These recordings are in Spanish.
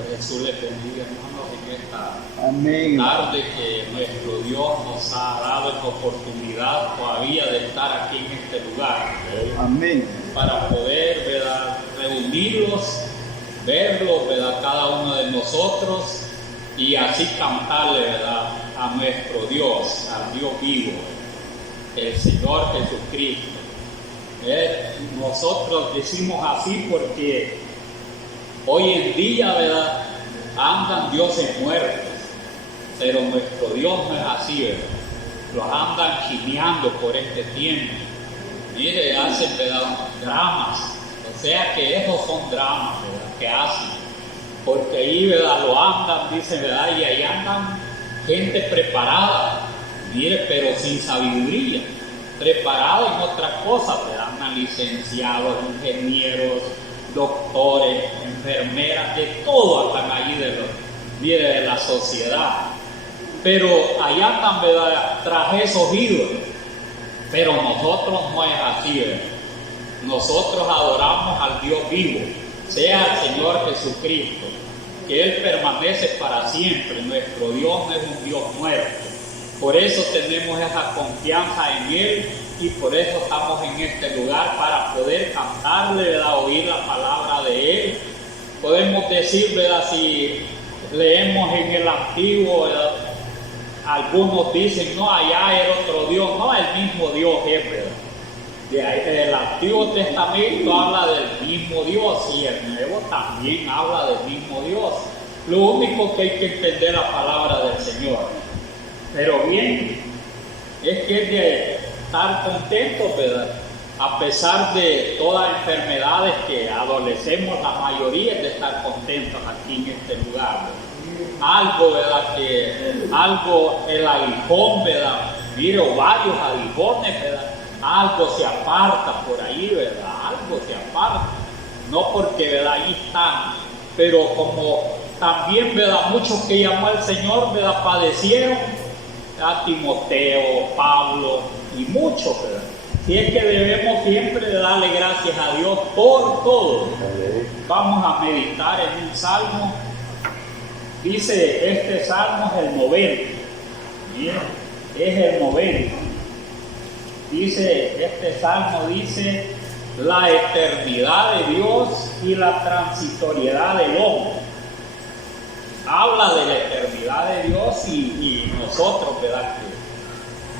Señor Jesús les bendiga, hermanos, en esta Amén. tarde que nuestro Dios nos ha dado la oportunidad todavía de estar aquí en este lugar, Amén. para poder, ¿verdad?, reunirlos, verlos, ¿verdad?, cada uno de nosotros, y así cantarle, ¿verdad?, a nuestro Dios, al Dios vivo, el Señor Jesucristo. Nosotros decimos así porque hoy en día, ¿verdad?, andan dioses muertos, pero nuestro Dios no es así, ¿verdad? Los andan chineando por este tiempo. Mire, hacen, ¿verdad?, dramas, o sea que esos son dramas, ¿verdad?, que hacen, porque ahí, ¿verdad?, lo andan, dicen, ¿verdad?, y ahí andan gente preparada, mire, pero sin sabiduría, preparada en otras cosas, ¿verdad? Andan licenciados, ingenieros, doctores, enfermeras, de todo están allí de la sociedad. Pero allá andan, ¿verdad?, tras esos ídolos. Pero nosotros no es así, ¿verdad? Nosotros adoramos al Dios vivo, sea el Señor Jesucristo, que Él permanece para siempre. Nuestro Dios no es un Dios muerto. Por eso tenemos esa confianza en Él y por eso estamos en este lugar, para poder cantarle, ¿verdad?, oír la palabra de Él. Podemos decir, ¿verdad?, si leemos en el Antiguo, ¿verdad?, algunos dicen, no, allá era otro Dios. No, el mismo Dios es, ¿verdad? El Antiguo Testamento habla del mismo Dios y el Nuevo también habla del mismo Dios. Lo único que hay que entender la palabra del Señor. Pero bien, es que es de estar contentos, ¿verdad? A pesar de todas las enfermedades que adolecemos, la mayoría es de estar contentos aquí en este lugar, ¿verdad? Algo, ¿verdad?, el aguijón, ¿verdad?, mire, o varios aguijones, ¿verdad?, algo se aparta por ahí, ¿verdad?, algo se aparta, no porque, ¿verdad?, ahí están, pero como también, ¿verdad?, muchos que llamó al Señor, ¿verdad?, padecieron, ¿verdad?, Timoteo, Pablo y muchos, ¿verdad? Si es que debemos siempre de darle gracias a Dios por todo. Vamos a meditar en un salmo. Dice, este salmo es el 90. Miren, es el 90. Dice, este salmo dice, la eternidad de Dios y la transitoriedad del hombre. Habla de la eternidad de Dios y nosotros, ¿verdad?,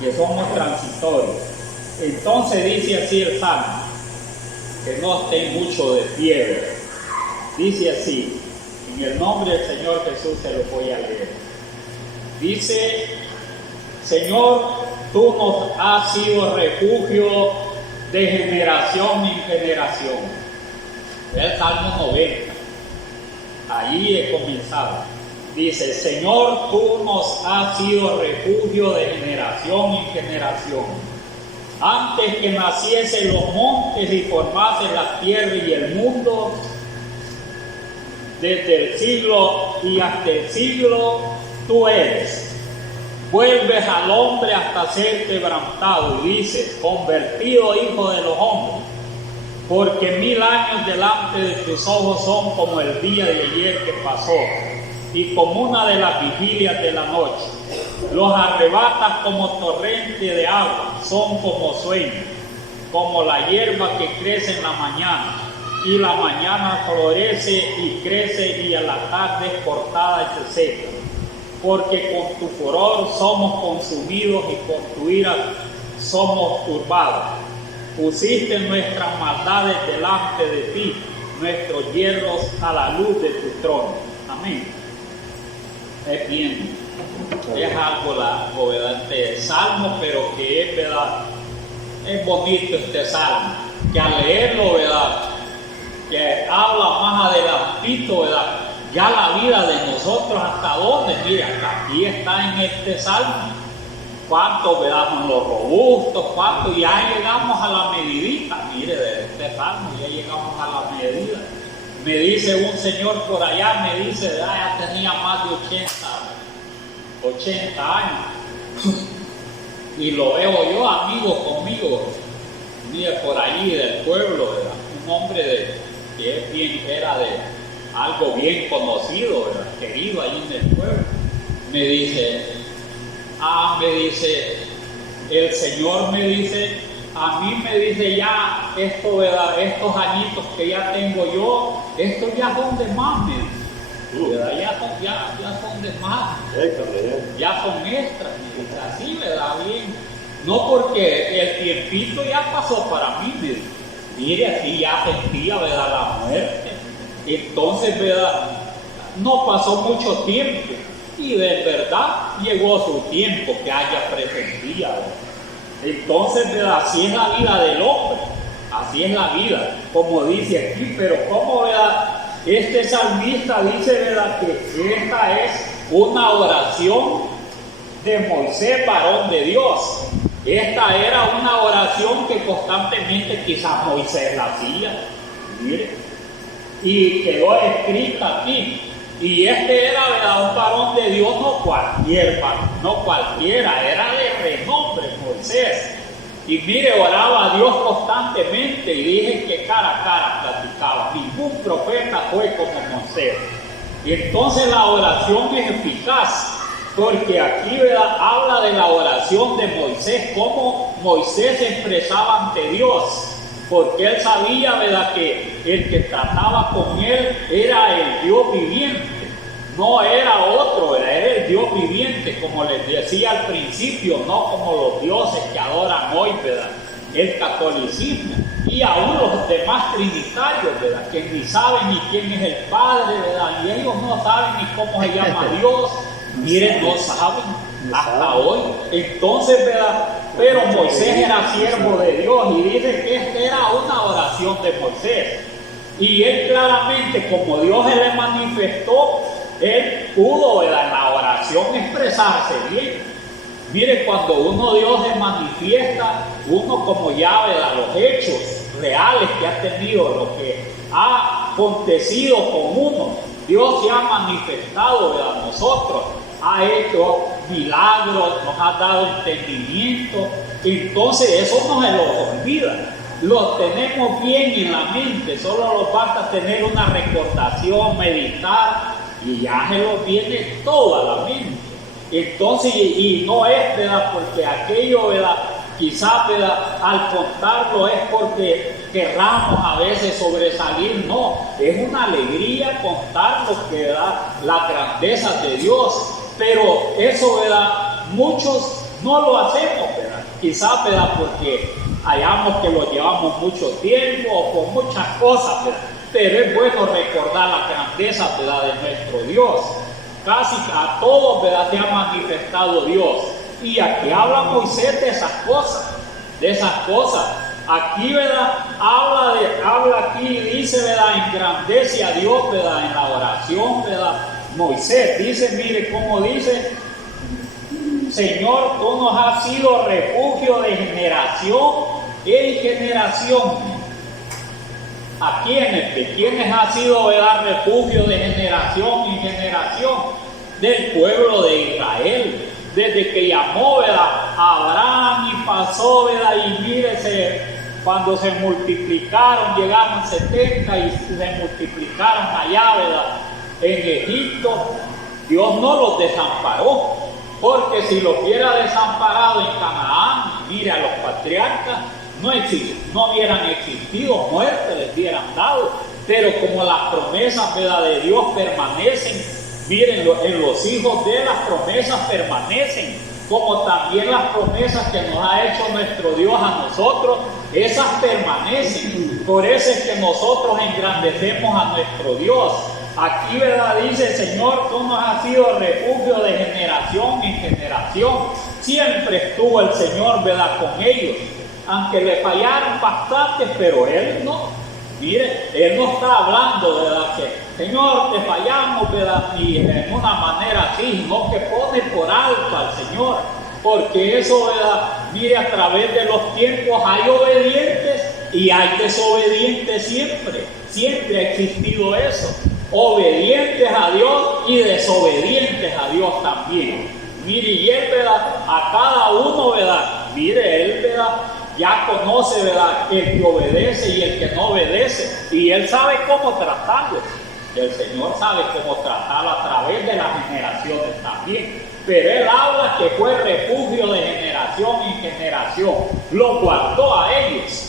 que somos transitorios. Entonces dice así el salmo, que no esté mucho de pie. Dice así, en el nombre del Señor Jesús se lo voy a leer. Dice, Señor, tú nos has sido refugio de generación en generación. Es el Salmo 90. Allí he comenzado. Dice, Señor, tú nos has sido refugio de generación en generación. Antes que naciesen los montes y formasen la tierra y el mundo, desde el siglo y hasta el siglo, tú eres. Vuelves al hombre hasta ser quebrantado, y dices, convertido hijo de los hombres, porque 1000 años delante de tus ojos son como el día de ayer que pasó, y como una de las vigilias de la noche. Los arrebatas como torrente de agua, son como sueño, como la hierba que crece en la mañana, y la mañana florece y crece, y a la tarde es cortada y se seca. Porque con tu furor somos consumidos y con tu ira somos turbados. Pusiste nuestras maldades delante de ti, nuestros hierros a la luz de tu trono. Amén. Es bien, es algo ¿verdad?, este salmo, pero que es, ¿verdad?, es bonito este salmo, que al leerlo, ¿verdad?, que habla más adelantito, ¿verdad?, ya la vida de nosotros hasta dónde. Mira, hasta aquí está en este salmo. ¿Cuántos, ¿verdad?, los robustos? ¿Cuántos? Ya llegamos a la medidita. Mire, de este salmo ya llegamos a la medida. Me dice un señor por allá, me dice, ya tenía más de 80 años. Y lo veo yo, amigos conmigo, mire, por allí del pueblo, ¿verdad?, un hombre que es bien, era algo bien conocido, ¿verdad? Querido ahí en el pueblo, me dice, el Señor me dice, a mí me dice ya esto, ¿verdad? Estos añitos que ya tengo yo, estos ya son de más, me dice, ¿verdad? Ya son de más, ya son extras, me dice, así, ¿verdad? Bien, no porque el tiempito ya pasó para mí, me dice, mire, aquí ya sentía, ¿verdad? La muerte, entonces, ¿verdad? No pasó mucho tiempo y de verdad llegó su tiempo que haya presentía, ¿verdad? Entonces, ¿verdad? Así es la vida del hombre, así es la vida, como dice aquí, pero como, ¿verdad? Este salmista dice, ¿verdad? Que esta es una oración de Moisés, varón de Dios. Esta era una oración que constantemente quizás Moisés la hacía, mire, y quedó escrita aquí. Y este era, ¿verdad? Un varón de Dios, no cualquiera, era de renombre Moisés. Y mire, oraba a Dios constantemente y dije que cara a cara platicaba. Ningún profeta fue como Moisés. Y entonces la oración es eficaz, porque aquí, ¿verdad? Habla de la oración de Moisés, cómo Moisés se expresaba ante Dios. Porque él sabía, ¿verdad?, que el que trataba con él era el Dios viviente, no era otro, era el Dios viviente, como les decía al principio, no como los dioses que adoran hoy, ¿verdad?, el catolicismo, y aún los demás trinitarios, ¿verdad?, que ni saben ni quién es el Padre, ¿verdad?, y ellos no saben ni cómo se llama Dios, miren, no saben hasta hoy. Entonces, ¿verdad?, pero Moisés era siervo de Dios y dice que esta era una oración de Moisés. Y él claramente, como Dios se le manifestó, él pudo, ¿verdad?, en la oración expresarse bien. Mire, cuando Dios se manifiesta, uno como ya, ¿verdad?, los hechos reales que ha tenido, lo que ha acontecido con uno, Dios se ha manifestado, ¿verdad?, a nosotros. Ha hecho milagros, nos ha dado entendimiento, entonces eso no se lo olvida, lo tenemos bien en la mente, solo nos basta tener una recordación, meditar y ya se lo viene toda la mente. Entonces, y no es, ¿verdad?, porque aquello, ¿verdad?, quizás, ¿verdad?, al contarlo es porque querramos a veces sobresalir, no, es una alegría contar lo que da la grandeza de Dios. Pero eso, ¿verdad?, muchos no lo hacemos, ¿verdad? Quizás, ¿verdad?, porque hayamos que lo llevamos mucho tiempo o con muchas cosas, ¿verdad? Pero es bueno recordar la grandeza, ¿verdad?, de nuestro Dios. Casi a todos, ¿verdad?, se ha manifestado Dios. Y aquí habla Moisés de esas cosas, Aquí, ¿verdad?, habla aquí y dice, ¿verdad?, engrandece a Dios, ¿verdad?, en la oración, ¿verdad? Moisés dice, mire cómo dice, Señor, tú nos has sido refugio de generación en generación. ¿A quiénes? ¿De quiénes ha sido, ¿verdad?, refugio de generación en generación? Del pueblo de Israel. Desde que llamó, ¿verdad?, a Abraham y pasó, ¿verdad?, y mírese, cuando se multiplicaron, llegaron 70 y se multiplicaron allá, ¿verdad?, en Egipto. Dios no los desamparó, porque si los hubiera desamparado en Canaán, mire, a los patriarcas no hubieran existido, muerte les hubieran dado, pero como las promesas, ¿verdad?, de Dios permanecen, miren, en los hijos de las promesas permanecen, como también las promesas que nos ha hecho nuestro Dios a nosotros, esas permanecen. Por eso es que nosotros engrandecemos a nuestro Dios. Aquí, ¿verdad?, dice, Señor, tú nos has sido refugio de generación en generación. Siempre estuvo el Señor, ¿verdad?, con ellos, aunque le fallaron bastante, pero Él no. Mire, Él no está hablando, ¿verdad?, que Señor, te fallamos, ¿verdad?, y en una manera así, sino que pone por alto al Señor, porque eso, ¿verdad?, mire, a través de los tiempos hay obedientes y hay desobedientes siempre ha existido eso, obedientes a Dios y desobedientes a Dios también. Mire, y Él, ¿verdad?, a cada uno, ¿verdad?, mire, Él, ¿verdad?, ya conoce, ¿verdad?, el que obedece y el que no obedece, y Él sabe cómo tratarlos. El Señor sabe cómo tratarlo a través de las generaciones también. Pero Él habla que fue refugio de generación en generación. Lo guardó a ellos.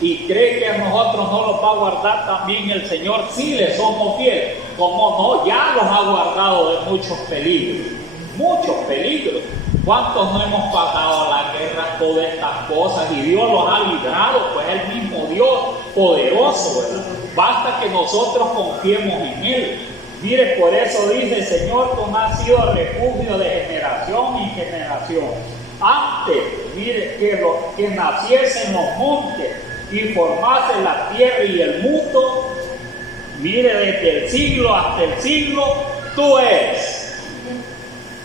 Y cree que a nosotros no los va a guardar también el Señor si le somos fieles. Como no, ya los ha guardado de muchos peligros. Muchos peligros. ¿Cuántos no hemos pasado la guerra, todas estas cosas? Y Dios los ha librado, pues el mismo Dios poderoso, ¿verdad? Basta que nosotros confiemos en Él. Mire, por eso dice: Señor, tú me has sido refugio de generación en generación. Antes, mire, que naciesen los montes y formase la tierra y el mundo, mire, desde el siglo hasta el siglo, tú eres.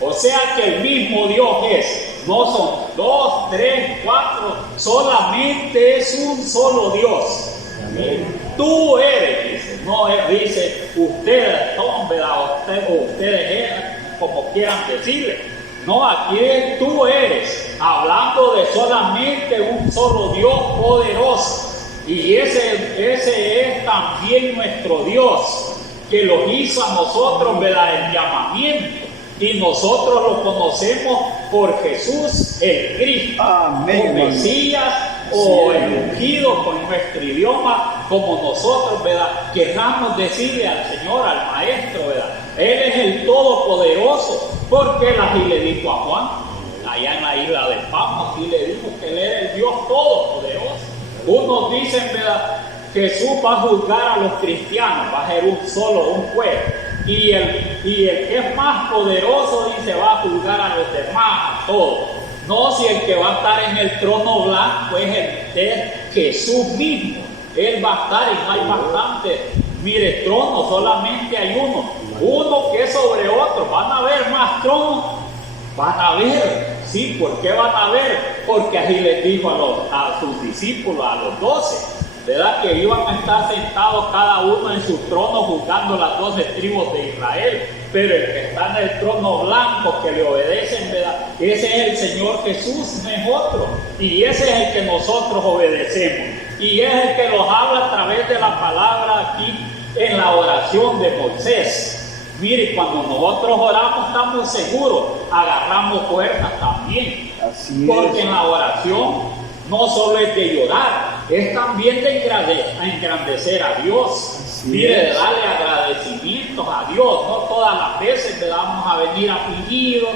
O sea que el mismo Dios es. No son 2, 3, 4, solamente es un solo Dios. Amén. Tú eres, dice. No dice ustedes son, ¿verdad? Ustedes eran, como quieran decirle. No, aquí es tú eres, hablando de solamente un solo Dios poderoso. Y ese es también nuestro Dios, que lo hizo a nosotros, ¿verdad? El llamamiento. Y nosotros lo conocemos por Jesús el Cristo. Amén. O Mesías, o el ungido con nuestro idioma, como nosotros, ¿verdad? Queramos decirle al Señor, al Maestro, ¿verdad? Él es el Todopoderoso, porque Él así le dijo a Juan, allá en la isla de Patmos, así le dijo que Él era el Dios Todopoderoso. Unos dicen, ¿verdad?, Jesús va a juzgar a los cristianos, va a ser un juez. Y el que es más poderoso, dice, va a juzgar a los demás, a todos. No, si el que va a estar en el trono blanco es Jesús mismo. Él va a estar, y no hay bastante. Mire, tronos, solamente hay uno que es sobre otro. ¿Van a haber más tronos? Van a haber. Sí, ¿por qué van a haber? Porque así les dijo a sus discípulos, a los 12, ¿verdad? Que iban a estar sentados cada uno en su trono juzgando las 12 tribus de Israel. Pero el que está en el trono blanco, que le obedecen, ¿verdad?, ese es el Señor Jesús, no es otro. Y ese es el que nosotros obedecemos. Y es el que nos habla a través de la palabra aquí en la oración de Moisés. Mire, cuando nosotros oramos estamos seguros, agarramos fuerza también. Porque en la oración no solo es de llorar, es también de engrandecer a Dios. Mire, de darle agradecimientos a Dios. No todas las veces le vamos a venir afligidos,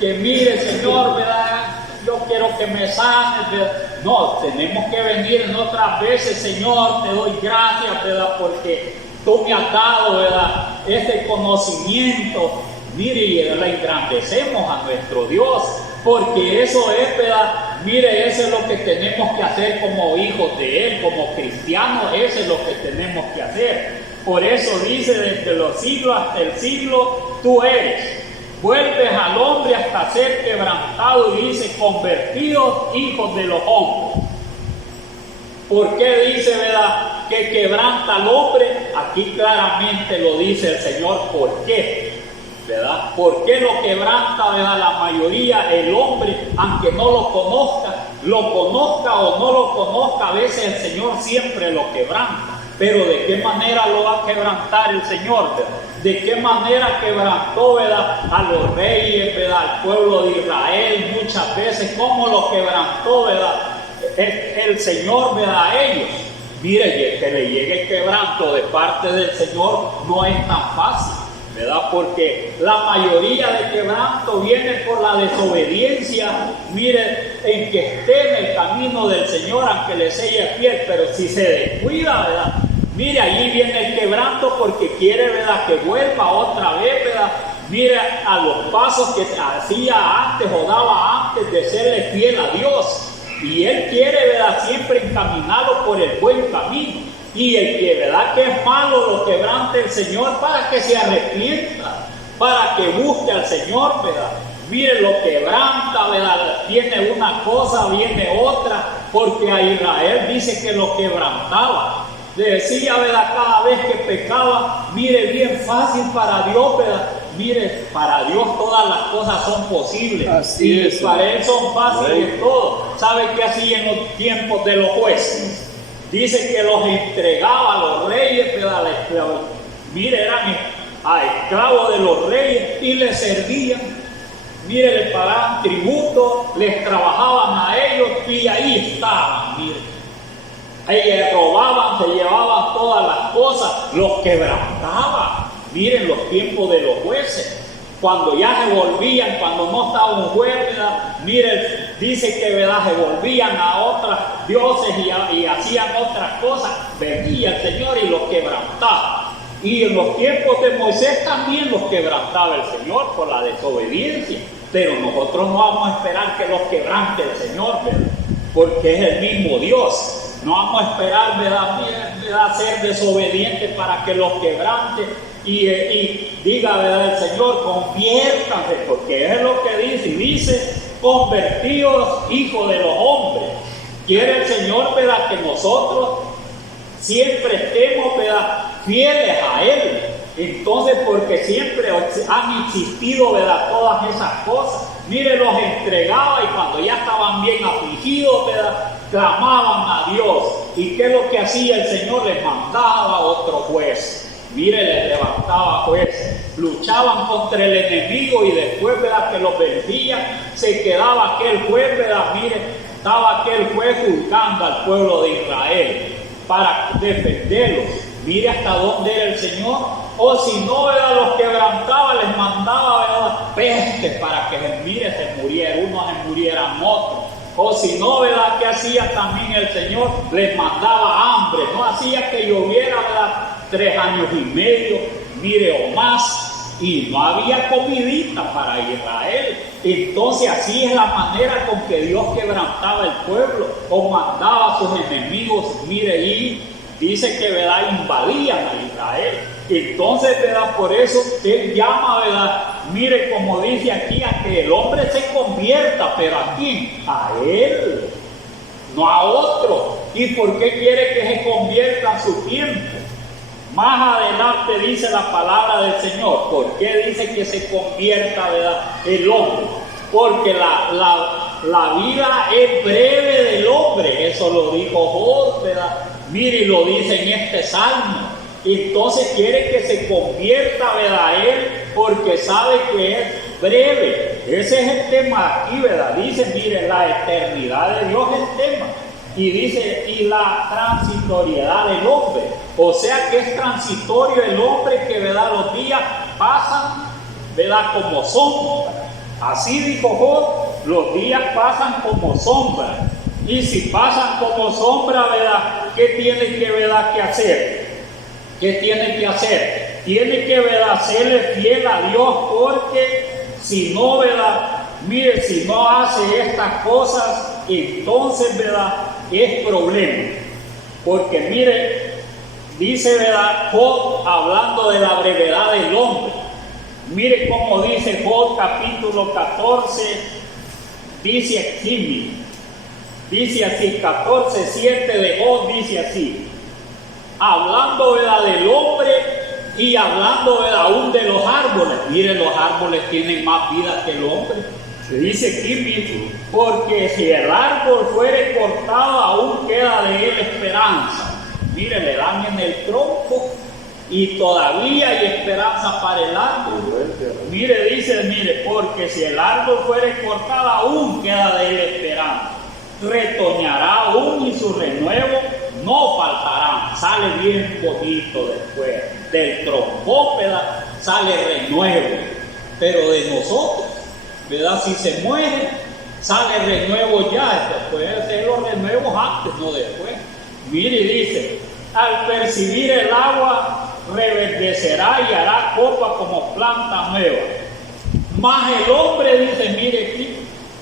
que mire, Señor, ¿verdad?, yo quiero que me sanes, ¿verdad? No, tenemos que venir en otras veces: Señor, te doy gracias, ¿verdad?, porque tú me has dado, ¿verdad?, este conocimiento. Mire, y le engrandecemos a nuestro Dios, porque eso es, ¿verdad? Mire, eso es lo que tenemos que hacer como hijos de Él, como cristianos. Eso es lo que tenemos que hacer. Por eso dice: desde los siglos hasta el siglo, tú eres. Vuelves al hombre hasta ser quebrantado, y dice: convertidos hijos de los hombres. ¿Por qué dice, verdad, que quebranta al hombre? Aquí claramente lo dice el Señor. ¿Por qué? ¿Verdad? ¿Por qué lo quebranta, verdad, la mayoría? El hombre, aunque no lo conozca o no lo conozca, a veces el Señor siempre lo quebranta. Pero ¿de qué manera lo va a quebrantar el Señor, verdad? ¿De qué manera quebrantó, verdad, a los reyes, verdad, al pueblo de Israel muchas veces? ¿Cómo lo quebrantó, verdad, el Señor, verdad, a ellos? Mire, que le llegue el quebranto de parte del Señor no es tan fácil, ¿verdad? Porque la mayoría de quebranto viene por la desobediencia. Mire, en que esté en el camino del Señor, aunque le sea fiel, pero si se descuida, ¿verdad? Mire, allí viene el quebranto porque quiere, ¿verdad?, que vuelva otra vez, ¿verdad? Mire, a los pasos que hacía antes o daba antes de serle fiel a Dios. Y Él quiere, ¿verdad?, siempre encaminarlo por el buen camino. Y el que, ¿verdad?, que es malo, lo quebrante el Señor para que se arrepienta, para que busque al Señor, ¿verdad? Mire, lo quebranta, ¿verdad? Viene una cosa, viene otra, porque a Israel dice que lo quebrantaba. Le decía, ¿verdad?, cada vez que pecaba: mire, bien fácil para Dios, ¿verdad? Mire, para Dios todas las cosas son posibles. Así es, para Él son fáciles todo. ¿Sabe qué hacía en los tiempos de los jueces? Dice que los entregaba a los reyes, ¿verdad?, Mire, eran esclavos de los reyes y les servían. Mire, les pagaban tributo, les trabajaban a ellos y ahí estaban, mire. Ellos robaban, se llevaban todas las cosas, los quebrantaban. Miren los tiempos de los jueces. Cuando ya se volvían, cuando no estaba un juez, ¿verdad? Miren, dice que, ¿verdad?, se volvían a otros dioses y hacían otras cosas. Venía el Señor y los quebrantaba. Y en los tiempos de Moisés también los quebrantaba el Señor por la desobediencia. Pero nosotros no vamos a esperar que los quebrante el Señor, ¿verdad?, porque es el mismo Dios. No vamos a esperar, ¿verdad?, ser desobedientes para que los quebrante y diga, ¿verdad?, el Señor, conviértanse, porque es lo que dice, convertíos, hijos de los hombres. Quiere el Señor, ¿verdad?, que nosotros siempre estemos, ¿verdad?, fieles a Él. Entonces, porque siempre han existido, ¿verdad?, todas esas cosas. Mire, los entregaba y cuando ya estaban bien afligidos, ¿verdad?, clamaban a Dios. ¿Y qué es lo que hacía el Señor? Les mandaba a otro juez. Mire, les levantaba jueces. Luchaban contra el enemigo y después, ¿verdad?, que los vencían, se quedaba aquel juez, ¿verdad? Mire, estaba aquel juez juzgando al pueblo de Israel para defenderlos. Mire hasta dónde era el Señor. O si no, ¿verdad?, los quebrantaba, les mandaba, ¿verdad?, pestes para que se murieran, unos se murieran otros. O si no, ¿verdad?, ¿qué hacía también el Señor? Les mandaba hambre. No hacía que lloviera, ¿verdad?, 3 años y medio, mire, o más, y no había comidita para Israel. Entonces así es la manera con que Dios quebrantaba el pueblo, o mandaba a sus enemigos, mire, y dice que, ¿verdad?, invadían a Israel. Entonces, ¿verdad?, por eso Él llama, ¿verdad?, mire, como dice aquí, a que el hombre se convierta, pero ¿a quién? A Él, no a otro. ¿Y por qué quiere que se convierta a su tiempo? Más adelante dice la palabra del Señor. ¿Por qué dice que se convierta, ¿verdad?, el hombre? Porque la vida es breve del hombre. Eso lo dijo Job, ¿verdad? Mire, y lo dice en este salmo. Entonces quiere que se convierta, ¿verdad?, él, porque sabe que es breve. Ese es el tema aquí, ¿verdad? Dice, mire, la eternidad de Dios es el tema. Y dice, y la transitoriedad del hombre. O sea que es transitorio el hombre, que, ¿verdad?, los días pasan, ¿verdad?, como sombra. Así dijo Job, los días pasan como sombra. Y si pasan como sombra, ¿verdad?, ¿qué tiene que, ¿verdad?, que hacer? ¿Qué tiene que hacer? Tiene que, ¿verdad?, serle fiel a Dios, porque si no, ¿verdad?, mire, si no hace estas cosas, entonces, ¿verdad?, es problema. Porque mire, dice, ¿verdad?, Job, hablando de la brevedad del hombre. Mire cómo dice Job capítulo 14, dice aquí, dice así, 14:7 de Job dice así, hablando, ¿verdad?, del hombre y hablando, ¿verdad?, aún de los árboles. Mire, los árboles tienen más vida que el hombre. Se dice aquí, porque si el árbol fuere cortado, aún queda de él esperanza. Mire, le dan en el tronco y todavía hay esperanza para el árbol. Mire, dice, mire, porque si el árbol fuere cortado, aún queda de él esperanza. Retoñará aún y su renuevo no faltará. Sale bien bonito después. Del tronco, ¿verdad?, sale renuevo. Pero de nosotros, ¿verdad?, si se muere, sale renuevo ya. Puede ser los renuevos antes, no después. Mire, dice, al percibir el agua, reverdecerá y hará copa como planta nueva. Mas el hombre, dice, mire aquí,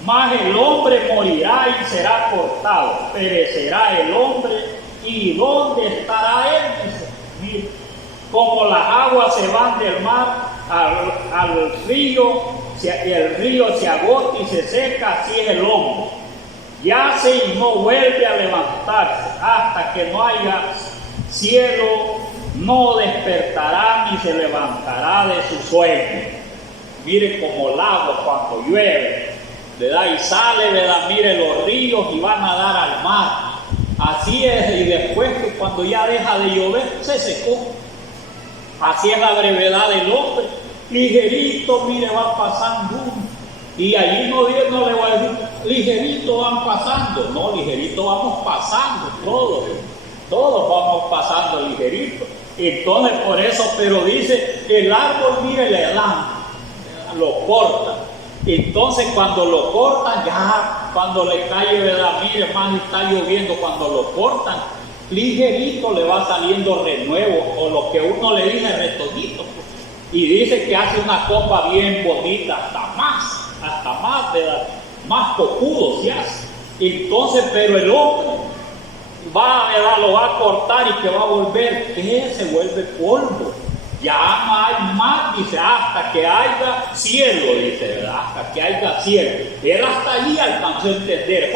mas el hombre morirá y será cortado. Perecerá el hombre, ¿y dónde estará él? Dice, mire, como las aguas se van del mar al río, y el río se agota y se seca, así es el hombre. Yace y no vuelve a levantarse, hasta que no haya cielo, no despertará ni se levantará de su sueño. Mire, como el agua cuando llueve, ¿verdad?, y sale, ¿verdad?, mire, los ríos y van a dar al mar. Así es, y después que cuando ya deja de llover, se secó. Así es la brevedad del hombre. Ligerito, mire, va pasando uno. Y allí no le voy a decir, ligerito van pasando. No, ligerito vamos pasando, todos vamos pasando ligerito. Entonces por eso, pero dice, el árbol, mire, le dan, lo cortan. Entonces cuando lo cortan, ya, cuando le cae, ¿verdad? Mire, hermano, está lloviendo, cuando lo cortan, ligerito le va saliendo renuevo, o lo que uno le dice retonito. Y dice que hace una copa bien bonita, hasta más, ¿verdad? Más copudo se hace. Entonces, pero el hombre va, ¿verdad? Lo va a cortar y que va a volver, que se vuelve polvo. Ya no hay más, dice, hasta que haya cielo, dice, ¿verdad? Hasta que haya cielo. Él hasta allí alcanzó a entender,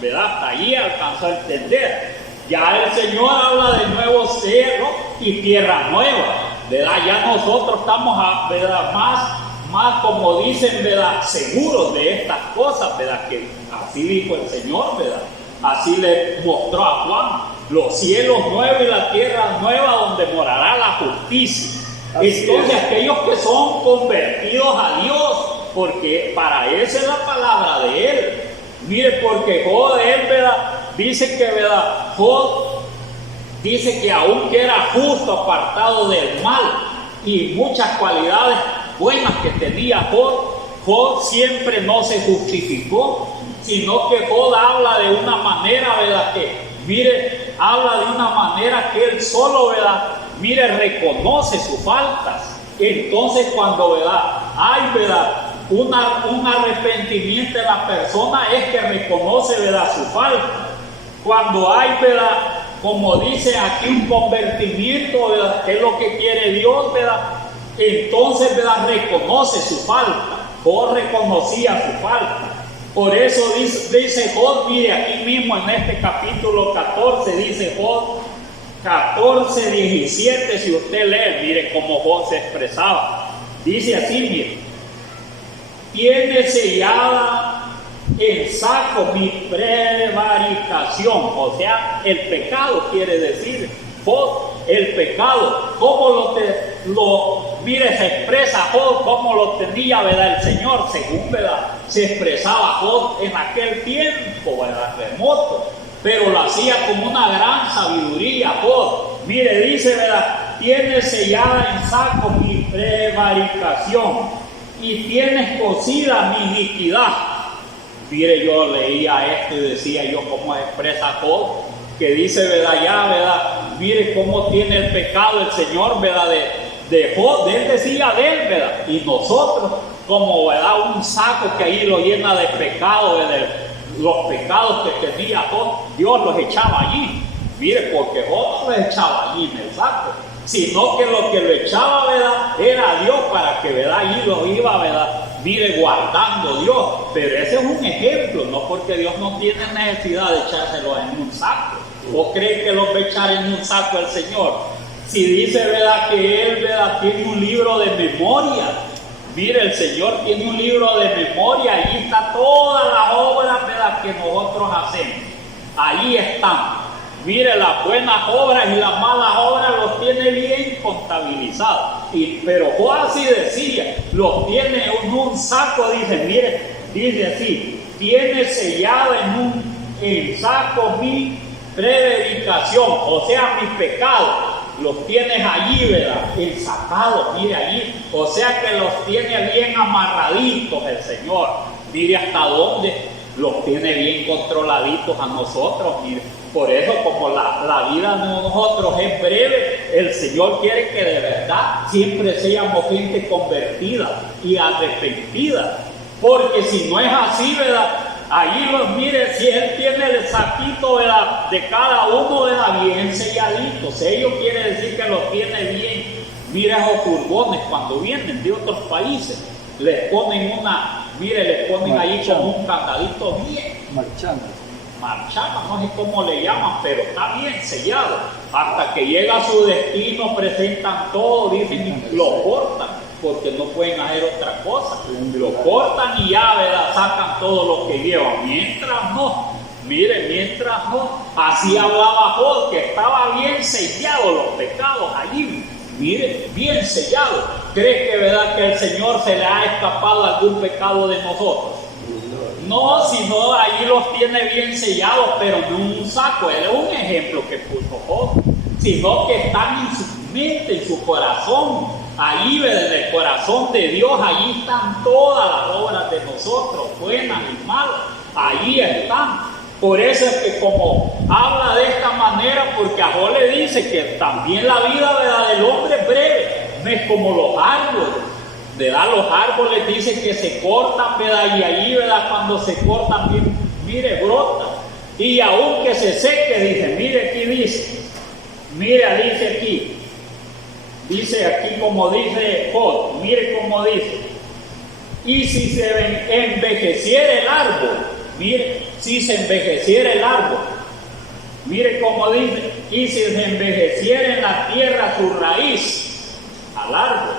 ¿verdad? Hasta allí alcanzó a entender. Ya el Señor habla de nuevo cielo y tierra nueva, ¿verdad? Ya nosotros estamos, ¿verdad? Más como dicen, ¿verdad? Seguros de estas cosas, ¿verdad? Que así dijo el Señor, ¿verdad? Así le mostró a Juan. Los cielos nuevos y la tierra nueva donde morará la justicia. Entonces aquellos que son convertidos a Dios, porque para eso es la palabra de Él. Mire, porque Job de Él, ¿verdad? Dice que, ¿verdad? Job dice que aunque era justo, apartado del mal y muchas cualidades buenas que tenía Job siempre no se justificó, sino que Job habla de una manera, ¿verdad? Que, mire, habla de una manera que él solo, ¿verdad? Mire, reconoce sus faltas. Entonces cuando, ¿verdad? Hay, ¿verdad? Un arrepentimiento de la persona es que reconoce, ¿verdad? Su falta. Cuando hay, ¿verdad? Como dice aquí, un convertimiento, ¿verdad? Que es lo que quiere Dios, ¿verdad? Entonces, ¿verdad? Reconoce su falta. Job reconocía su falta. Por eso dice Job, mire, aquí mismo en este capítulo 14, dice Job 14, 17, si usted lee, mire cómo Job se expresaba. Dice así, mire, tiene sellada en saco mi prevaricación, o sea, el pecado quiere decir, Job, el pecado, cómo mire, se expresa Job, cómo lo tenía, ¿verdad? El Señor, según, ¿verdad? Se expresaba Job en aquel tiempo, ¿verdad? Remoto, pero lo hacía como una gran sabiduría Job. Mire, dice, ¿verdad? Tiene sellada en saco mi prevaricación y tienes cosida mi iniquidad. Mire, yo leía esto y decía yo cómo expresa Job, que dice, ¿verdad? Ya, ¿verdad? Mire cómo tiene el pecado el Señor, ¿verdad? De Job, él decía de él, ¿verdad? Y nosotros, como, ¿verdad? Un saco que ahí lo llena de pecado, ¿verdad? Los pecados que tenía Job, Dios los echaba allí. Mire, porque Job no los echaba allí en el saco, sino que lo que lo echaba, ¿verdad? Era Dios para que, ¿verdad? Allí lo iba, ¿verdad? Mire, guardando Dios. Pero ese es un ejemplo, no porque Dios no tiene necesidad de echárselo en un saco. ¿O cree que los va a echar en un saco el Señor? Si dice, ¿verdad? Que Él, ¿verdad? Tiene un libro de memoria. Mire, el Señor tiene un libro de memoria. Allí está todas las obras, ¿verdad? Que nosotros hacemos. Allí están. Mire, las buenas obras y las malas obras los tiene bien contabilizados. Pero Job así decía, los tiene en un saco, dice, mire, dice así, tiene sellado en saco mi prevaricación, o sea, mis pecados, los tienes allí, ¿verdad? Ensacados, mire allí, o sea que los tiene bien amarraditos el Señor. Mire hasta dónde los tiene bien controladitos a nosotros, mire. Por eso, como la vida de nosotros es breve, el Señor quiere que de verdad siempre seamos gente convertida y arrepentida. Porque si no es así, ¿verdad? Allí mire, si Él tiene el saquito, ¿verdad? De cada uno, ¿verdad? Bien selladito. Sello quiere decir que los tiene bien. Mire esos furgones cuando vienen de otros países, les ponen les ponen allí como un candadito bien. Marchama, no sé cómo le llaman, pero está bien sellado. Hasta que llega a su destino, presentan todo, dicen, y lo cortan, porque no pueden hacer otra cosa. Lo cortan y ya, ¿verdad? Sacan todo lo que llevan. Mientras no, así hablaba Job, que estaba bien sellado los pecados allí. mire, bien sellado. ¿Cree que verdad que el Señor se le ha escapado algún pecado de nosotros? No, sino ahí los tiene bien sellados, pero no en un saco. Era un ejemplo que puso Job, sino que están en su mente, en su corazón. Ahí, en el corazón de Dios, ahí están todas las obras de nosotros, buenas y malas. Ahí están. Por eso es que como habla de esta manera, porque a Job le dice que también la vida, ¿verdad?, del hombre es breve, no es como los árboles, ¿verdad? Los árboles dicen que se cortan, ¿verdad? Y ahí, ¿verdad?, cuando se cortan, mire, brotan. Y aún que se seque, dice, mire aquí dice, dice aquí como dice Job, mire como dice, y si se envejeciera el árbol, mire, si se envejeciera el árbol, mire como dice, y si se envejeciera en la tierra su raíz al árbol,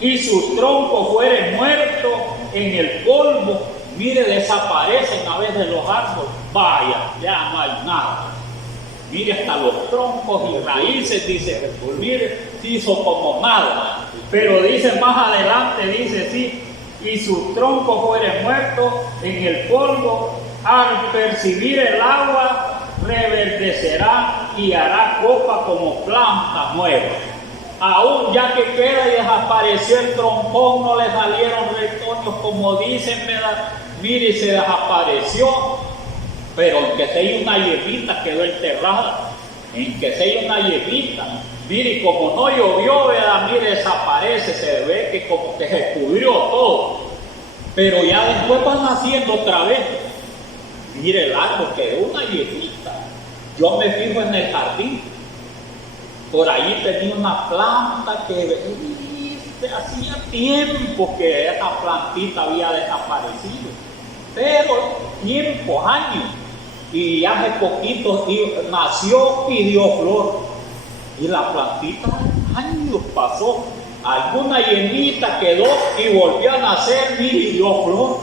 y su tronco fuere muerto en el polvo, mire, desaparecen a veces los árboles, vaya, ya no hay nada. Mire, hasta los troncos y raíces, dice, mire, se hizo como nada. Pero dice más adelante, dice, sí, y su tronco fuere muerto en el polvo, al percibir el agua, reverdecerá y hará copa como planta nueva. Aún ya que queda y desapareció el troncón, no le salieron retoños como dicen, ¿verdad? Mire, se desapareció. Pero en que se hay una hierbita quedó enterrada, en que se hay una hierbita, mire, como no llovió, ¿verdad? Mire, desaparece, se ve que como que se cubrió todo, pero ya después van naciendo otra vez. Mire, el árbol quedó una hierbita. Yo me fijo en el jardín, por ahí tenía una planta que hacía tiempo que esa plantita había desaparecido, pero tiempos, años. Y hace poquito nació y dio flor. Y la plantita, años pasó. Alguna llenita quedó y volvió a nacer, mire, y dio flor.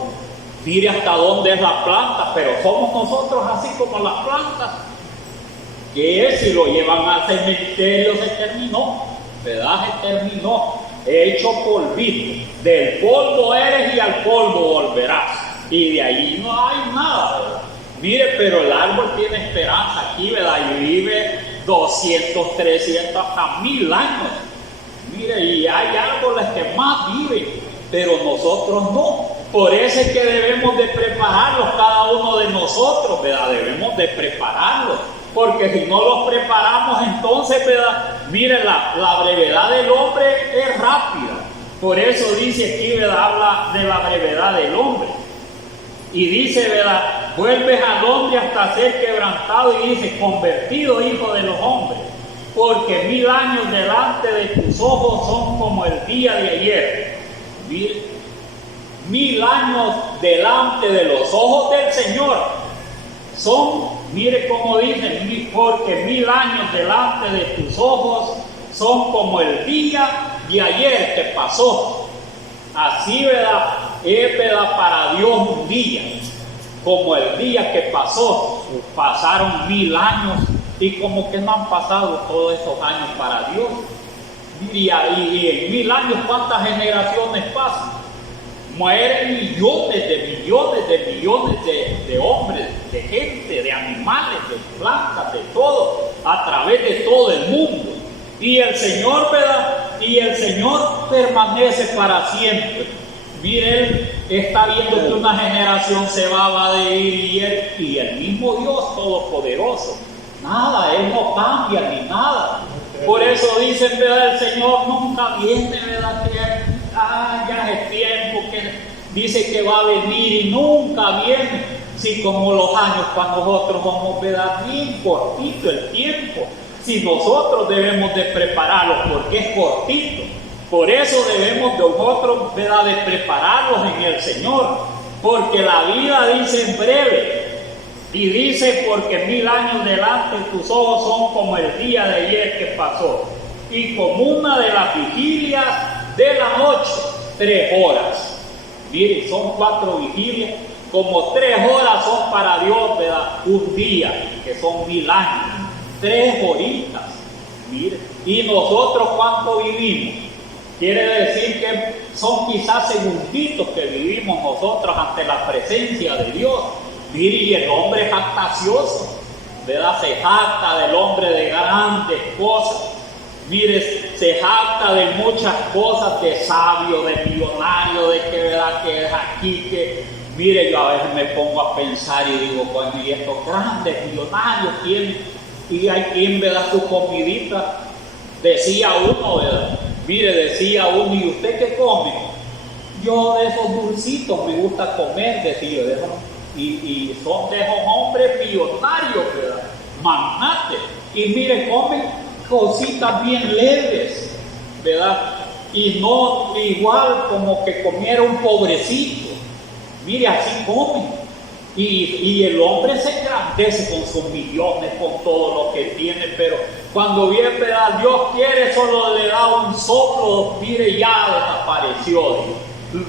Mire hasta dónde es la planta, pero somos nosotros así como las plantas. Que si lo llevan al cementerio se terminó, ¿verdad? Se terminó. Hecho polvito. Del polvo eres y al polvo volverás. Y de ahí no hay nada, ¿verdad? Mire, pero el árbol tiene esperanza aquí, ¿verdad? Y vive 200, 300, hasta 1000 años. Mire, y hay árboles que más viven, pero nosotros no. Por eso es que debemos de prepararlos cada uno de nosotros, ¿verdad? Debemos de prepararlos, porque si no los preparamos, entonces, ¿verdad? Mire, la brevedad del hombre es rápida. Por eso dice aquí, ¿verdad? Habla de la brevedad del hombre. Y dice, ¿verdad? Vuelves al hombre hasta ser quebrantado, y dice, convertido hijo de los hombres, porque 1000 años delante de tus ojos son como el día de ayer. 1000 años delante de los ojos del Señor son, mire cómo dice, porque 1000 años delante de tus ojos son como el día de ayer que pasó. Así, ¿verdad? Es, ¿verdad?, para Dios un día, como el día que pasó. Pasaron 1000 años y como que no han pasado todos esos años para Dios. Y en 1000 años, ¿cuántas generaciones pasan? Mueren millones de hombres, de gente, de animales, de plantas, de todo, a través de todo el mundo. Y el Señor, ¿verdad? Y el Señor permanece para siempre. Mire, Él está viendo que una generación se va a ir, y el mismo Dios Todopoderoso, nada, Él no cambia ni nada. Por eso dicen, ¿verdad? El Señor nunca viene, ¿verdad? Que ya es tiempo que dice que va a venir y nunca viene. Sí, como los años cuando nosotros vamos, ¿verdad? Bien cortito el tiempo. Si nosotros debemos de prepararlos porque es cortito. Por eso debemos nosotros, ¿verdad?, de prepararlos en el Señor, porque la vida dice en breve, y dice, porque 1000 años delante de tus ojos son como el día de ayer que pasó, y como una de las vigilias de la noche, 3 horas. Miren, son 4 vigilias, como 3 horas son para Dios, ¿verdad?, un día, que son 1000 años, 3 horitas. Mire, y nosotros ¿cuánto vivimos? Quiere decir que son quizás segunditos que vivimos nosotros ante la presencia de Dios. Mire, y el hombre es jactacioso, ¿verdad? Se jacta del hombre de grandes cosas. Mire, se jacta de muchas cosas, de sabio, de millonario, de que verdad que es aquí, que mire, yo a veces me pongo a pensar y digo, bueno, y estos grandes millonarios tienen, y hay quien me da su comidita. Decía uno, ¿verdad? Mire, decía uno, ¿y usted qué come? Yo de esos dulcitos me gusta comer, decía, ¿verdad? Y son de esos hombres millonarios, ¿verdad? Magnates. Y mire, comen cositas bien leves, ¿verdad? Y no igual como que comiera un pobrecito. Mire, así comen. Y el hombre se engrandece con sus millones, con todo lo que tiene, pero cuando viene, ¿verdad? Dios quiere, solo le da un soplo, mire, ya desapareció.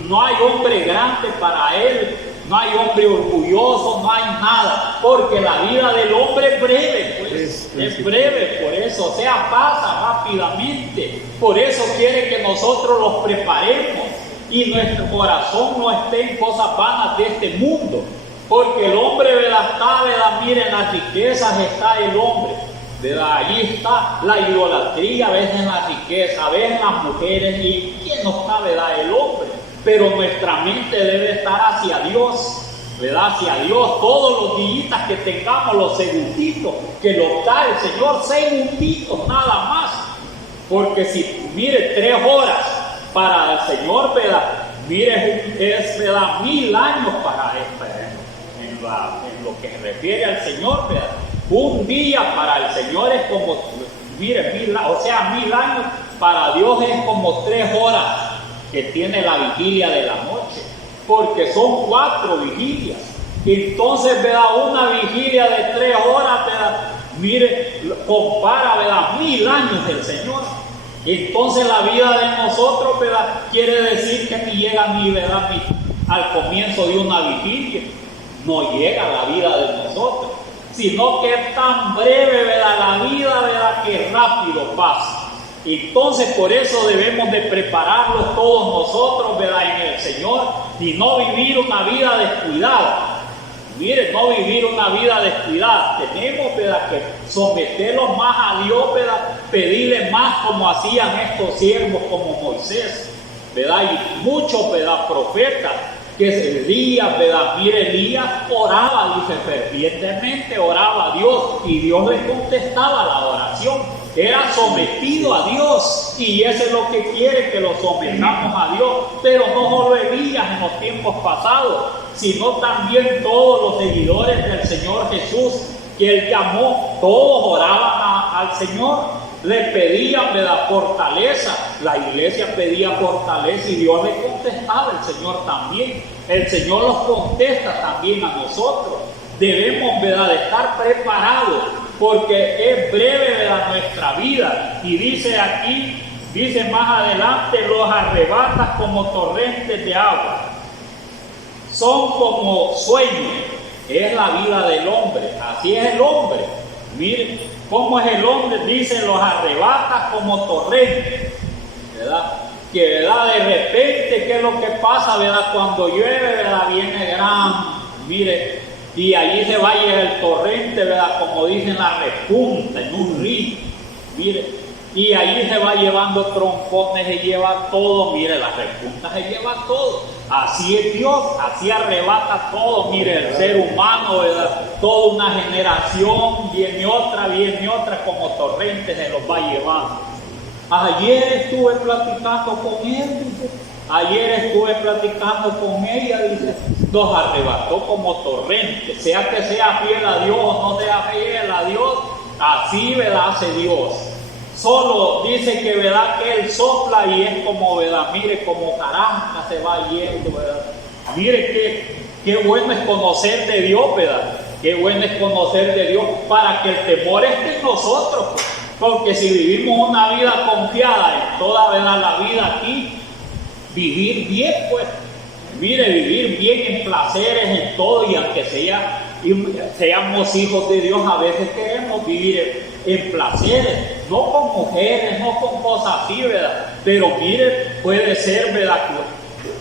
No hay hombre grande para él, no hay hombre orgulloso, no hay nada, porque la vida del hombre es breve, pues, es breve, por eso, o sea, pasa rápidamente. Por eso quiere que nosotros los preparemos y nuestro corazón no esté en cosas vanas de este mundo. Porque el hombre, ¿verdad? Está, ¿verdad? Miren, las riquezas está el hombre, ¿verdad? Allí está la idolatría, a veces en la riqueza, a veces en las mujeres, y ¿quién no está, ¿verdad? El hombre. Pero nuestra mente debe estar hacia Dios, ¿verdad? Hacia Dios, todos los días que tengamos, los segunditos, que los da el Señor, segunditos, nada más. Porque si, mire, 3 horas para el Señor, ¿verdad? Mire, es, ¿verdad? 1000 años para esto. En lo que se refiere al Señor, ¿verdad? Un día para el Señor es como, mire, 1000 años para Dios es como 3 horas que tiene la vigilia de la noche, porque son 4 vigilias. Entonces, ¿verdad? Una vigilia de 3 horas, ¿verdad? Mire, compara, ¿verdad? 1000 años del Señor. Entonces la vida de nosotros, ¿verdad? Quiere decir que ni llega ni, ¿verdad? Ni al comienzo de una vigilia. No llega la vida de nosotros, sino que es tan breve, ¿verdad? La vida, ¿verdad? Que rápido pasa. Entonces, por eso debemos de prepararnos todos nosotros, ¿verdad? En el Señor, y no vivir una vida descuidada. Mire, no vivir una vida descuidada. Tenemos, ¿verdad? Que someternos más a Dios, ¿verdad? Pedirle más como hacían estos siervos como Moisés, ¿verdad? Y muchos, ¿verdad? Profetas. Que Elías, ¿verdad? Mire, Elías oraba, dice, fervientemente oraba a Dios y Dios le contestaba la oración. Era sometido a Dios y eso es lo que quiere, que lo sometamos a Dios. Pero no solo Elías en los tiempos pasados, sino también todos los seguidores del Señor Jesús que Él llamó, todos oraban al Señor. Le pedían, ¿verdad? Fortaleza. La iglesia pedía fortaleza y Dios le contestaba, el Señor también. El Señor los contesta también a nosotros. Debemos, ¿verdad? De estar preparados porque es breve, ¿verdad? Nuestra vida. Y dice aquí, dice más adelante, los arrebatas como torrentes de agua. Son como sueños. Es la vida del hombre. Así es el hombre. Miren cómo es el hombre, dice, los arrebata como torrentes, ¿verdad? Que, ¿verdad? De repente, ¿qué es lo que pasa, verdad? Cuando llueve, ¿verdad? Viene gran, mire, y allí se vaya el torrente, ¿verdad? Como dicen, la repunta en un río, mire, y allí se va llevando troncones, se lleva todo, mire, la repunta se lleva todo. Así es Dios, así arrebata todo, mire, el ser humano, ¿verdad? Toda una generación, viene otra, como torrente se los va llevando. Ayer estuve platicando con él, dice, ayer estuve platicando con ella, dice, nos arrebató como torrente, sea que sea fiel a Dios o no sea fiel a Dios, así, ¿verdad? Hace Dios. Solo dice que, ¿verdad? Que Él sopla y es como, ¿verdad? Mire, como caranja se va yendo, ¿verdad? Mire qué bueno es conocer de Dios, ¿verdad? Qué bueno es conocer de Dios para que el temor esté en nosotros, pues. Porque si vivimos una vida confiada en toda, ¿verdad? La vida aquí, vivir bien, pues. Mire, vivir bien en placeres, en todo, y aunque seamos hijos de Dios, a veces queremos vivir en placeres. no con mujeres, no con cosas así, ¿verdad? Pero mire, puede ser, ¿verdad?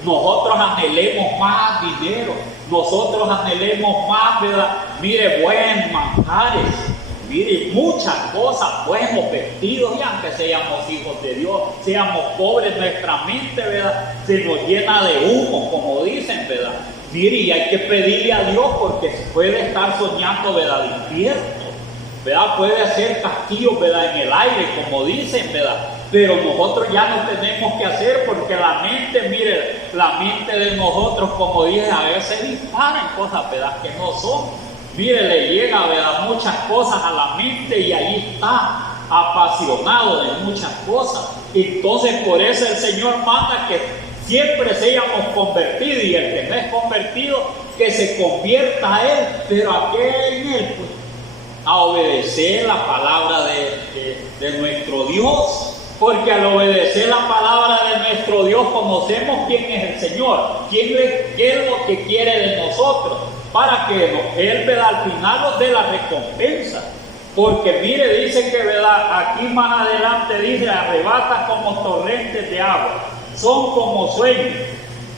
Nosotros anhelemos más dinero, nosotros anhelemos más, ¿verdad? Mire, buenos manjares, mire, muchas cosas, buenos vestidos, y aunque seamos hijos de Dios, seamos pobres, nuestra mente, ¿verdad? Se nos llena de humo, como dicen, ¿verdad? Mire, y hay que pedirle a Dios porque puede estar soñando, ¿verdad? Despierto, ¿verdad? Puede hacer castillos, ¿verdad? En el aire, como dicen, ¿verdad? Pero nosotros ya no tenemos que hacer porque la mente, mire, la mente de nosotros, como dije, a veces disparan cosas, ¿verdad? Que no son. Mire, le llega, ¿verdad? Muchas cosas a la mente y ahí está, apasionado de muchas cosas. Entonces, por eso el Señor manda que siempre seamos convertidos, y el que no es convertido, que se convierta a Él. Pero ¿a qué en Él? Pues, a obedecer la palabra de nuestro Dios. Porque al obedecer la palabra de nuestro Dios conocemos quién es el Señor, qué es lo que quiere de nosotros, para que Él, ¿verdad? Al final nos dé la recompensa. Porque mire, dice que, ¿verdad? Aquí más adelante dice, arrebata como torrentes de agua, son como sueños,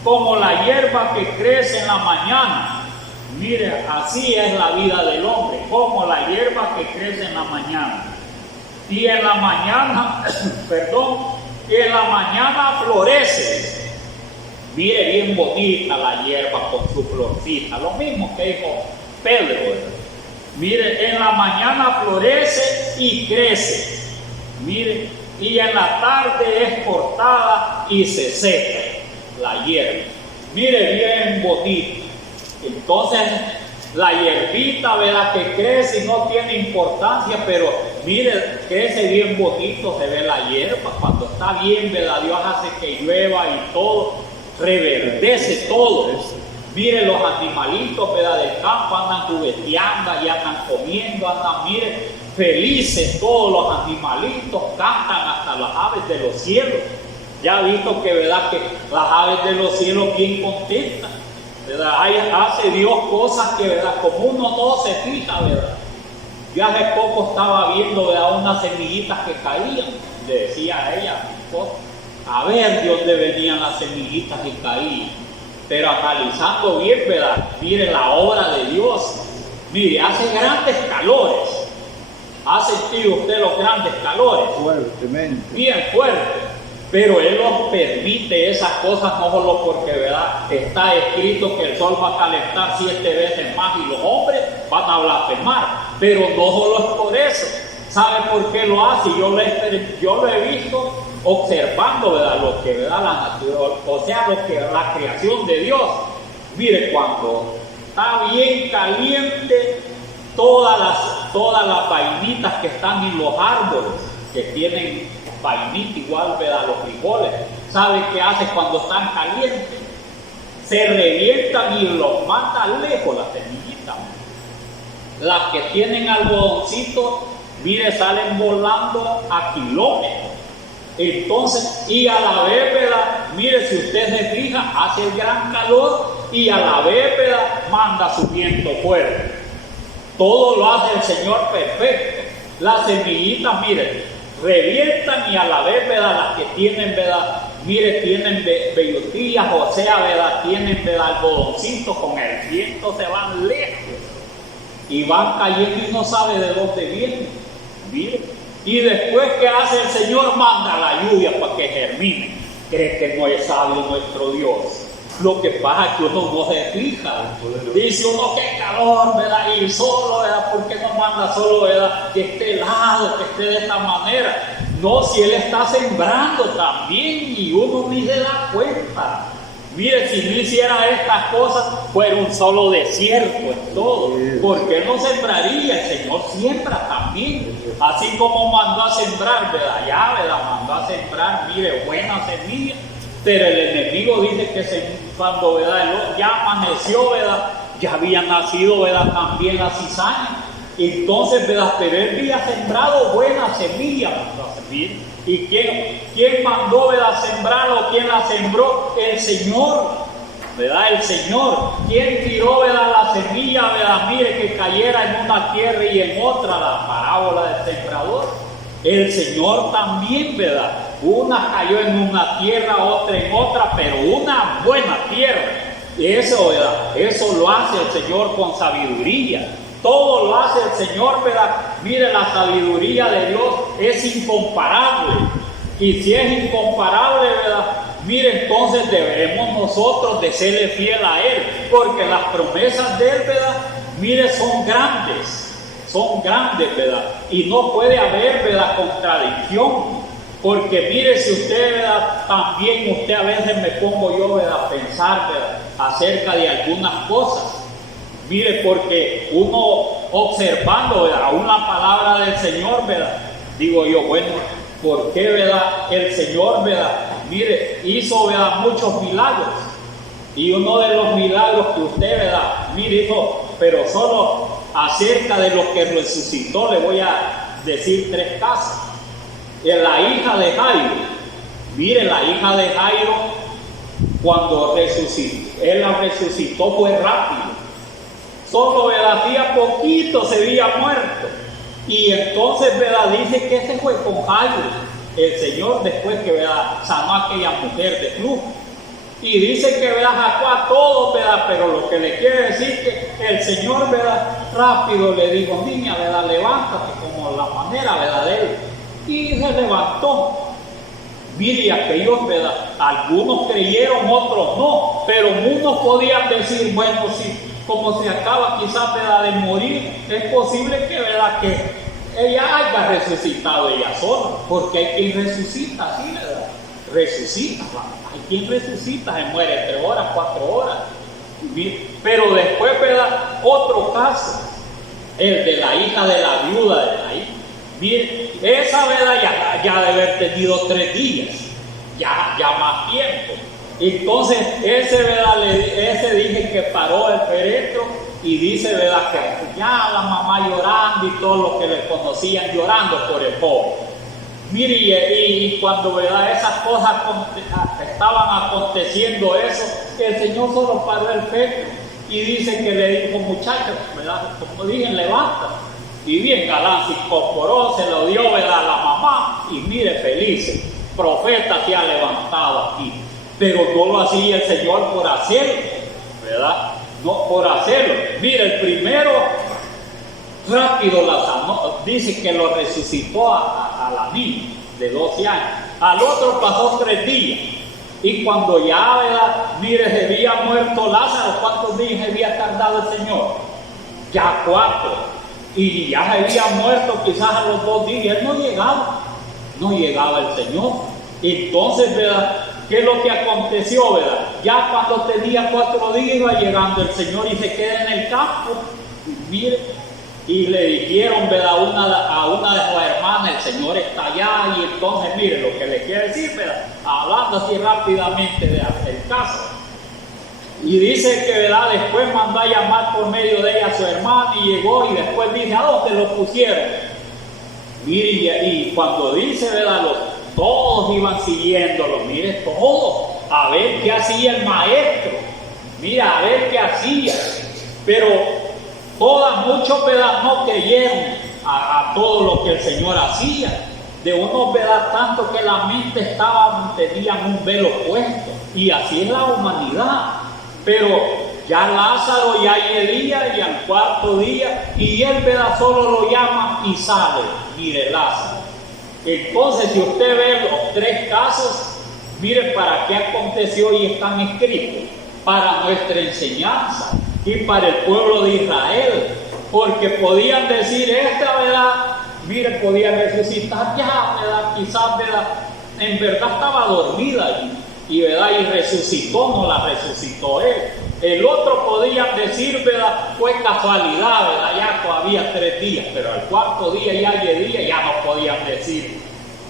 como la hierba que crece en la mañana. Mire, así es la vida del hombre, como la hierba que crece en la mañana. Y en la mañana, en la mañana florece. Mire, bien bonita la hierba con su florcita, lo mismo que dijo Pedro, ¿verdad? Mire, en la mañana florece y crece. Mire, y en la tarde es cortada y se seca la hierba. Mire, bien bonita. Entonces, la hierbita, ¿verdad? Que crece y no tiene importancia, pero mire, crece bien bonito, se ve la hierba. Cuando está bien, ¿verdad? Dios hace que llueva y todo, reverdece todo. Mire, los animalitos, ¿verdad? Del campo andan jugueteando y andan comiendo, andan, mire, felices todos los animalitos, cantan hasta las aves de los cielos. Ya ha visto que, ¿verdad? Que las aves de los cielos bien contentas, ¿verdad? Hace Dios cosas que, ¿verdad? Como uno no se fija, ¿verdad? Yo hace poco estaba viendo, ¿verdad? Unas semillitas que caían. Le decía a ella, a ver de dónde venían las semillitas que caían. Pero analizando bien, ¿verdad? Mire la obra de Dios. Mire, hace grandes calores. ¿Ha sentido usted los grandes calores? Fuertemente. Bien fuerte. Pero Él nos permite esas cosas, no solo porque, ¿verdad? Está escrito que el sol va a calentar 7 veces más y los hombres van a blasfemar. Pero no solo es por eso. ¿Sabe por qué lo hace? Yo lo he visto observando, ¿verdad? Lo que, ¿verdad? La naturaleza, o sea, lo que la creación de Dios. Mire, cuando está bien caliente, todas las vainitas que están en los árboles, que tienen vainita igual, ¿verdad? Los frijoles, ¿sabe qué hace cuando están calientes? Se revientan y los manda lejos las semillitas. Las que tienen algodoncito, mire, salen volando a kilómetros. Entonces, y a la vez, ¿verdad? Mire, si usted se fija, hace el gran calor y a la vez, ¿verdad? Manda su viento fuerte. Todo lo hace el Señor perfecto. Las semillitas, mire, revientan y a la vez, ¿verdad? Las que tienen, ¿verdad? Mire, tienen bellotillas, o sea, ¿verdad? Tienen, ¿verdad? Algodoncito, con el viento se van lejos y van cayendo y no sabe de dónde vienen. Mire. Y después, ¿qué hace el Señor? Manda la lluvia para que germine. ¿Cree que no es sabio nuestro Dios? Lo que pasa es que uno no se fija. Dice uno, qué calor, ¿verdad? Y solo, ¿verdad? ¿Por qué no manda solo, ¿verdad? Que esté helado, que esté de esta manera. No, si Él está sembrando también y uno ni se da cuenta. Mire, si no hiciera estas cosas, fuera un solo desierto en todo. Porque Él no sembraría, el Señor siembra también. Así como mandó a sembrar, ¿verdad? Ya, ¿verdad? Mandó a sembrar, mire, buena semilla. Pero el enemigo dice que cuando, ¿verdad? Ya amaneció, ¿verdad? Ya había nacido, ¿verdad? También la cizaña. Entonces, ¿verdad? Pero Él había sembrado buena semilla, mandó a sembrar. ¿Y quién mandó, ¿verdad? Sembrarlo? ¿Quién la sembró? El Señor, ¿verdad? El Señor. ¿Quién tiró, ¿verdad? La semilla, ¿verdad? Mire, que cayera en una tierra y en otra, la parábola del sembrador. el Señor también, ¿verdad? Una cayó en una tierra, otra en otra, pero una buena tierra. Eso, ¿verdad? Eso lo hace el Señor con sabiduría. Todo lo hace el Señor, ¿verdad? Mire, la sabiduría de Dios es incomparable. Y si es incomparable, ¿verdad? Mire, entonces debemos nosotros de serle fiel a Él, porque las promesas de Él, ¿verdad? Mire, son grandes, ¿verdad? Y no puede haber, ¿verdad?, contradicción, porque mire, si usted, ¿verdad?, también usted a veces me pongo yo, ¿verdad?, a pensar, ¿verdad?, acerca de algunas cosas. Mire, porque uno observando, ¿verdad?, aún la palabra del Señor, ¿verdad?, digo yo, bueno, ¿por qué, verdad, el Señor, verdad, mire, hizo, verdad, muchos milagros? Y uno de los milagros que usted, verdad, mire, hizo, pero solo acerca de lo que resucitó, le voy a decir 3 casos. La hija de Jairo, mire, la hija de Jairo, cuando resucitó, él la resucitó fue rápido. Solo, ¿verdad?, hacía poquito se había muerto. Y entonces, ¿verdad?, dice que ese fue con Jairo, el Señor, después que, ¿verdad?, sanó a aquella mujer de flujo. Y dice que, ¿verdad?, sacó a todos, ¿verdad?, pero lo que le quiere decir que el Señor, ¿verdad?, rápido le dijo, niña, ¿verdad?, levántate, como la manera, ¿verdad?, de él. Y se levantó. Mire, aquellos, ¿verdad?, algunos creyeron, otros no, pero unos podían decir, bueno, si como se acaba quizás, ¿verdad?, de morir, es posible que, ¿verdad?, que ella haya resucitado ella sola, porque hay quien resucita así, ¿verdad?, resucita, hay quien resucita, se muere 3 horas, 4 horas. Pero después, ¿verdad?, otro caso, el de la hija de la viuda de Naín. Mire, esa, ¿verdad?, ya debe haber tenido 3 días, ya más tiempo. Entonces, ese, ¿verdad?, ese dije que paró el féretro y dice, ¿verdad?, que ya la mamá llorando y todos los que le conocían llorando por el joven. Mire, y cuando, ¿verdad?, esas cosas estaban aconteciendo eso, el Señor solo paró el féretro y dice que le dijo, muchachos, ¿verdad?, como dije, levanta. Y bien galán se incorporó, se lo dio, ¿verdad?, a la mamá, y mire, feliz, profeta se ha levantado aquí. Pero no lo hacía el Señor por hacerlo, ¿verdad? No por hacerlo. Mire, el primero rápido la sanó, dice que lo resucitó a la niña de 12 años. Al otro pasó 3 días. Y cuando ya, ¿verdad?, mire, se había muerto Lázaro, ¿cuántos días había tardado el Señor? Ya 4. Y ya se había muerto quizás a los 2 días. Él no llegaba el Señor. Entonces, ¿verdad?, ¿qué es lo que aconteció, verdad? Ya cuando tenía 4 días iba llegando el Señor y se queda en el campo. Mire, y le dijeron, ¿verdad?, a una de sus hermanas, el Señor está allá. Y entonces, mire, lo que le quiere decir, ¿verdad?, hablando así rápidamente del caso. Y dice que, ¿verdad?, después mandó a llamar por medio de ella a su hermana y llegó y después dice, ¿a dónde lo pusieron? Mire, y cuando dice, ¿verdad?, todos iban siguiéndolo, mire, todos, a ver qué hacía el maestro, mira, a ver qué hacía. Pero muchos, ¿verdad?, no creyeron a todo lo que el Señor hacía. De unos, ¿verdad?, tanto que la mente tenían un velo puesto. Y así es la humanidad. Pero ya Lázaro ya llegía y al 4º día, y él, ¿verdad?, solo lo llama y sale, mire, Lázaro. Entonces, si usted ve los 3 casos, mire para qué aconteció y están escritos, para nuestra enseñanza y para el pueblo de Israel, porque podían decir, esta, ¿verdad?, mire, podía resucitar ya, ¿verdad?, quizás, ¿verdad?, en verdad estaba dormida y ¿verdad?, y resucitó, no la resucitó él. El otro podía decir, ¿verdad?, fue casualidad, ¿verdad?, ya todavía 3 días, pero al 4º día ya llegaría, ya no podían decir,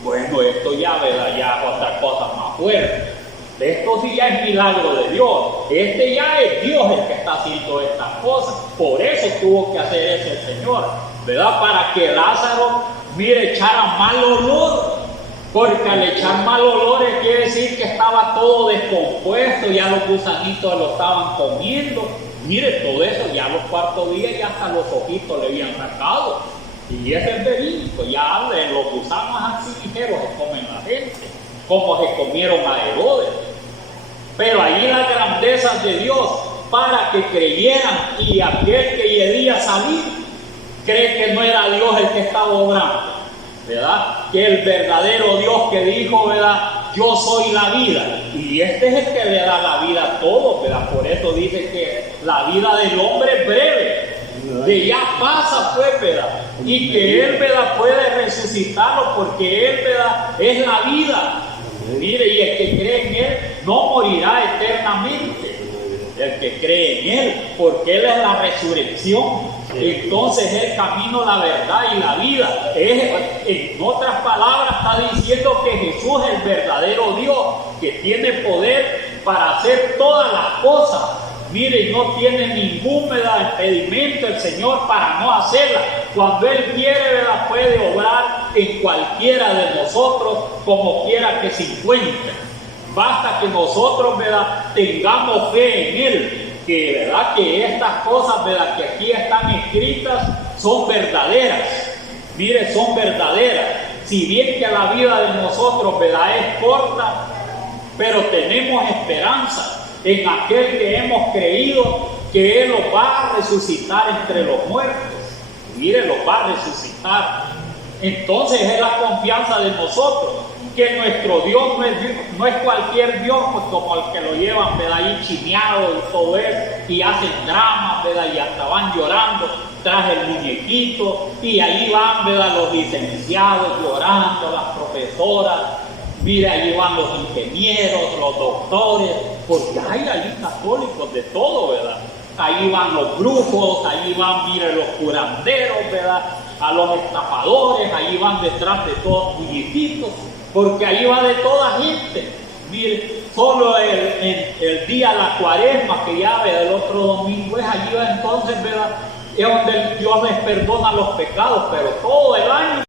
bueno, esto ya, ¿verdad?, ya otra cosa más fuerte. Esto sí ya es milagro de Dios. Este ya es Dios el que está haciendo estas cosas. Por eso tuvo que hacer eso el Señor, ¿verdad?, para que Lázaro, mire, echara mal olor. Porque al echar mal olor quiere decir que estaba todo descompuesto, ya los gusanitos lo estaban comiendo. Mire, todo eso, ya los 4 días ya hasta los ojitos le habían sacado. Y ese es verídico, ya de los gusanos así ligeros se comen la gente, como se comieron a Herodes. Pero allí las grandezas de Dios para que creyeran, y aquel que quería salir, cree que no era Dios el que estaba obrando, ¿verdad? Que el verdadero Dios que dijo, ¿verdad? Yo soy la vida, y este es el que le da la vida a todos, ¿verdad? Por eso dice que la vida del hombre es breve, que ya pasa, pues, ¿verdad? Y que Él, ¿verdad?, puede resucitarlo, porque Él, ¿verdad?, es la vida. Mire, y el que cree en Él no morirá eternamente. El que cree en Él, porque Él es la resurrección. Entonces es el camino, la verdad y la vida. En otras palabras, está diciendo que Jesús es el verdadero Dios, que tiene poder para hacer todas las cosas. Mire, no tiene ningún, ¿verdad?, impedimento el Señor para no hacerla. Cuando Él quiere, ¿verdad?, puede obrar en cualquiera de nosotros como quiera que se encuentre. Basta que nosotros, ¿verdad?, tengamos fe en Él, que, ¿verdad?, que estas cosas, ¿verdad?, que aquí están escritas son verdaderas. Mire, son verdaderas. Si bien que la vida de nosotros, ¿verdad?, es corta, pero tenemos esperanza en aquel que hemos creído que Él los va a resucitar entre los muertos. Mire, los va a resucitar. Entonces es la confianza de nosotros, que nuestro Dios no es cualquier Dios, pues, como el que lo llevan, ¿verdad?, ahí chineado y todo eso, y hacen dramas, ¿verdad?, y hasta van llorando tras el muñequito, y ahí van, ¿verdad?, los licenciados llorando, las profesoras. Mire, allí van los ingenieros, los doctores, porque hay allí católicos de todo, ¿verdad? Ahí van los brujos, ahí van, mire, los curanderos, ¿verdad?, a los estafadores, ahí van detrás de todos muñequitos, porque ahí va de toda gente. Mire, solo el día de la Cuaresma, que ya, ¿verdad?, el otro domingo es, allí va entonces, ¿verdad?, es donde Dios les perdona los pecados, pero todo el año